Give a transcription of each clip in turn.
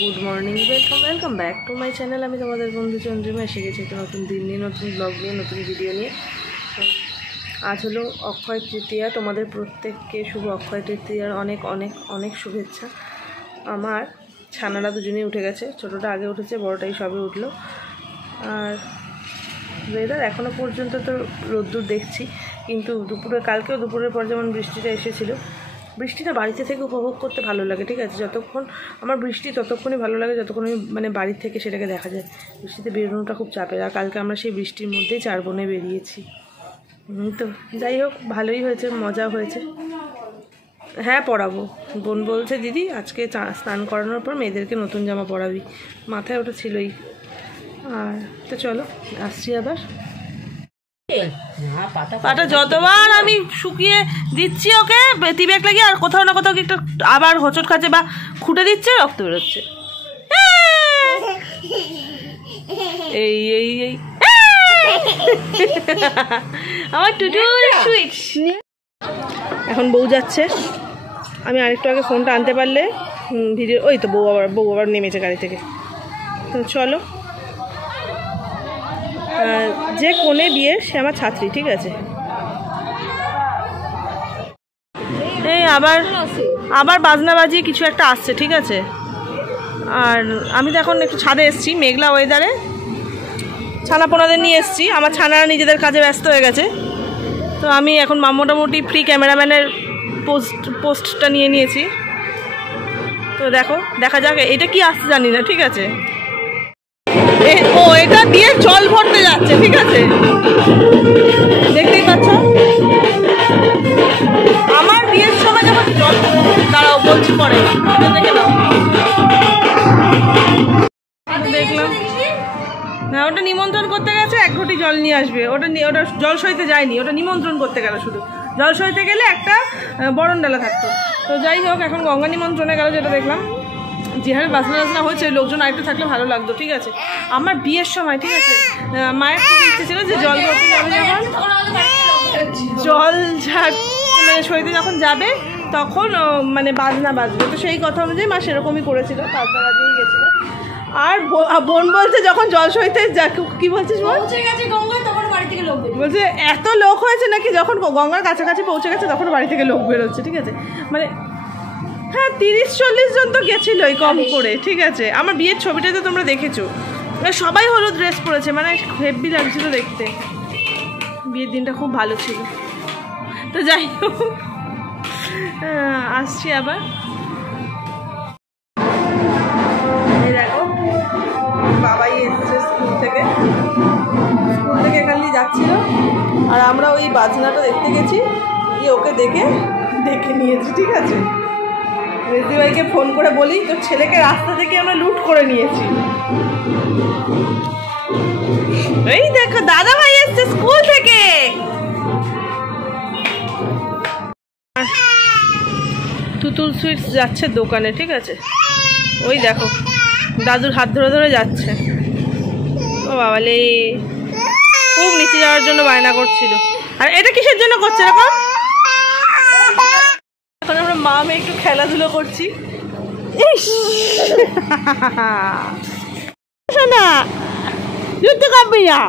Good morning, welcome back to my channel. আমি তোমাদের বন্ধু চন্দ্রিমা এসে গেছি একটা নতুন দিন নিয়ে, নতুন ব্লগ নিয়ে, নতুন ভিডিও নিয়ে। আজ হলো অক্ষয় তৃতীয়া। তোমাদের প্রত্যেককে শুভ অক্ষয় তৃতীয়ার অনেক অনেক অনেক শুভেচ্ছা। আমার ছানারা দুজনেই উঠে গেছে, ছোটোটা আগে উঠেছে, বড়টাই সবে উঠলো। আর ওয়েদার এখনও পর্যন্ত তো রোদ্দুর দেখছি, কিন্তু কালকেও দুপুরের পর যেমন বৃষ্টিটা এসেছিলো, বৃষ্টিটা বাড়িতে থেকে উপভোগ করতে ভালো লাগে, ঠিক আছে। যতক্ষণ আমার বৃষ্টি ততক্ষণই ভালো লাগে যতক্ষণ আমি বাড়ির থেকে সেটাকে দেখা যায়। বৃষ্টিতে বেরোনোটা খুব চাপের, আর কালকে আমরা সেই বৃষ্টির মধ্যেই 4 বোনে বেরিয়েছি। তো যাই হোক, ভালোই হয়েছে, মজা হয়েছে। হ্যাঁ, পরাবো। বোন বলছে দিদি আজকে স্নান করানোর পর মেয়েদেরকে নতুন জামা পরাবি, মাথায় ওটা ছিলই। আর তো চলো আসছি আবার। পাটা যতবার আমি শুকিয়ে দিচ্ছি ওকে তিবেক লাগিয়ে, আর কোথাও না কোথাও একটু আবার হোঁচট খাচ্ছে বা খুঁটে দিচ্ছে, রক্ত বেরোচ্ছে। এই এই এই আমার টুটুল সুইট। এখন বউ যাচ্ছে, আমি আরেকটু আগে ফোনটা আনতে পারলে ভিডিও। ওই তো বউ আবার নেমেছে গাড়ি থেকে। তো চলো, যে কোণে বিয়ে সে আমার ছাত্রী, ঠিক আছে। এই আবার বাজনাবাজি কিছু একটা আসছে, ঠিক আছে। আর আমি তো এখন একটু ছাদে এসেছি, মেঘলা ওয়েদারে ছানাপোনাদের নিয়ে এসেছি। আমার ছানারা নিজেদের কাজে ব্যস্ত হয়ে গেছে, তো আমি এখন মোটামুটি ফ্রি ক্যামেরাম্যানের পোস্টটা নিয়ে নিয়েছি। তো দেখা যাক এটা কি আসছে জানি না, ঠিক আছে। ও এটা দিয়ে জল ভরতে যাচ্ছে, ঠিক আছে, দেখতেই পাচ্ছ। আমার বিয়ের সময় যখন জল, দাঁড়াও বলছি পরে, দেখে নাও। দেখলাম না, ওটা নিমন্ত্রণ করতে গেছে, 1 ঘটি জল নিয়ে আসবে। ওটা জল সইতে যায়নি, ওটা নিমন্ত্রণ করতে গেল। শুধু জল সইতে গেলে একটা বরণ ডালা থাকতো। তো যাই হোক, এখন গঙ্গা নিমন্ত্রণে গেল, যেটা দেখলাম। যেভাবে বাজনা হয়েছে, লোকজন আরেকটু থাকলে ভালো লাগতো, ঠিক আছে। আমার বিয়ের সময়, ঠিক আছে, মায়ের খুব ইচ্ছে ছিল যে জল ভরতে যাবে, যখন জল সইতে যখন যাবে তখন বাজনা বাজবে। তো সেই কথা অনুযায়ী মা সেরকমই করেছিল, বাজনা বাজিয়ে গেছিল। আর বোন বলছে যখন জল সইতে কি বলছিস বল, বলছে এত লোক হয়েছে নাকি, যখন গঙ্গার কাছাকাছি পৌঁছে গেছে তখন বাড়ি থেকে লোক বেরোচ্ছে, ঠিক আছে। হ্যাঁ, 30-40 জন তো গেছিলোই কম করে, ঠিক আছে। আমার বিয়ের ছবিটাতে তোমরা দেখেছো, সবাই হলুদ ড্রেস পরেছে, হেভি লাগছিল দেখতে। বিয়ের দিনটা খুব ভালো ছিল। তো যাই হোক, আসছি আবার। এই দেখো, বাবাই এসেছে স্কুল থেকে এখান দিয়ে যাচ্ছিল, আর আমরা ওই বাজনাটা দেখতে গেছি, ওকে দেখে নিয়েছি, ঠিক আছে। রেজি ভাইকে ফোন করে বলি, তোর ছেলেকে রাস্তা থেকে আমরা লুট করে নিয়েছি। এই দেখো, দাদা ভাই এসছে স্কুল থেকে। তুতুল সুইটস যাচ্ছে দোকানে, ঠিক আছে। ওই দেখো, দাদুর হাত ধরে ধরে যাচ্ছে। ও বাবালে, খুব নিচে যাওয়ার জন্য বায়না করছিল। আর এটা কিসের জন্য করছে এরকম? এখন আমরা মা মেয়ে একটু খেলাধুলো করছি। না যুদ্ধ করবি না,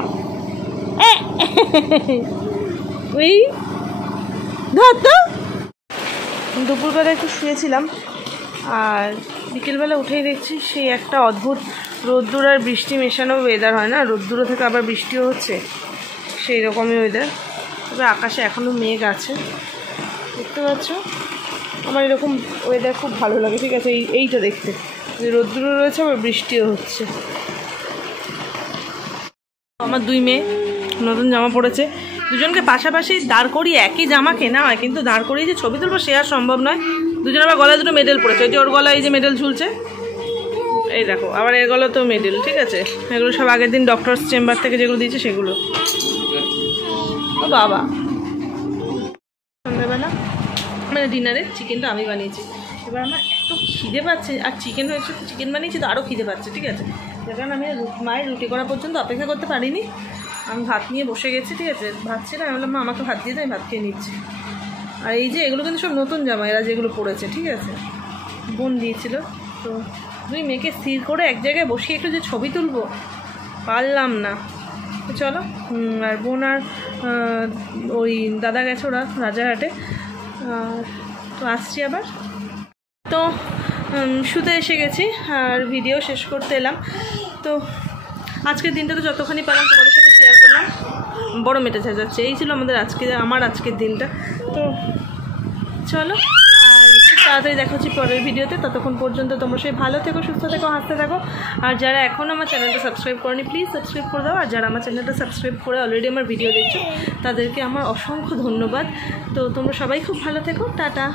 ওই ধর তো। দুপুরবেলা একটু শুয়েছিলাম, আর বিকেলবেলা উঠেই দেখছি সেই একটা অদ্ভুত রোদ্দুর আর বৃষ্টি মেশানো ওয়েদার হয় না, রোদ্দুরও থেকে আবার বৃষ্টিও হচ্ছে, সেই রকমই ওয়েদার। তবে আকাশে এখনও মেঘ আছে, দেখতে পাচ্ছ। আমার এরকম ওয়েদার খুব ভালো লাগে, ঠিক আছে। এইটা দেখতে যে রোদ্দুরও রয়েছে আবার বৃষ্টিও হচ্ছে। আমার 2 মেয়ে নতুন জামা পড়েছে, দুজনকে পাশাপাশি দাঁড় করিয়ে একই জামা কেনা হয়, কিন্তু দাঁড় করিয়ে যে ছবি তুলবো সে আর সম্ভব নয়। দুজন আবার গলায় 2 মেডেল পড়েছে, ওই যে ওর গলায় এই যে মেডেল ঝুলছে, এই দেখো, আবার এর গলা তো মেডেল, ঠিক আছে। এগুলো সব আগের দিন ডক্টরস চেম্বার থেকে যেগুলো দিয়েছে সেগুলো। ও বাবা, সন্ধ্যাবেলা ডিনারে চিকেনটা আমি বানিয়েছি। এবার আমার এত খিদে পাচ্ছে, আর চিকেন হয়েছে, চিকেন বানিয়েছি তো আরও খিদে পাচ্ছে, ঠিক আছে। যার কারণে আমি মায়ের রুটি করা পর্যন্ত অপেক্ষা করতে পারিনি, আমি ভাত নিয়ে বসে গেছি, ঠিক আছে। ভাত ছিল, আমি বললাম মা আমাকে ভাত দিয়ে দেয়, আমি ভাত খেয়ে নিচ্ছি। আর এই যে এগুলো কিন্তু সব নতুন জামা, এরা যেগুলো পরেছে, ঠিক আছে, বোন দিয়েছিল। তো দুই মেয়েকে স্থির করে এক জায়গায় বসিয়ে একটু যে ছবি তুলবো, পারলাম না। চলো, আর বোন আর ওই দাদা গেছে ওরা রাজারহাটে, তো আসছি আবার। তো শুতে এসে গেছি আর ভিডিও শেষ করতে এলাম। তো আজকের দিনটা তো যতখানি পারলাম তোমাদের সাথে শেয়ার করলাম। বড় মেটে যাচ্ছে, এই ছিল আমার আজকের দিনটা। তো চলো, আর খুব তাড়াতাড়ি দেখা হচ্ছে পরের ভিডিওতে। ততক্ষণ পর্যন্ত তোমরা সবাই ভালো থেকো, সুস্থ থেকো, হাসতে থাকো। আর যারা এখনও আমার চ্যানেলটা সাবস্ক্রাইব করেনি প্লিজ সাবস্ক্রাইব করে দাও। আর যারা আমার চ্যানেলটা সাবস্ক্রাইব করে অলরেডি আমার ভিডিও দেখছো তাদেরকে আমার অসংখ্য ধন্যবাদ। তো তোমরা সবাই খুব ভালো থেকো, টাটা।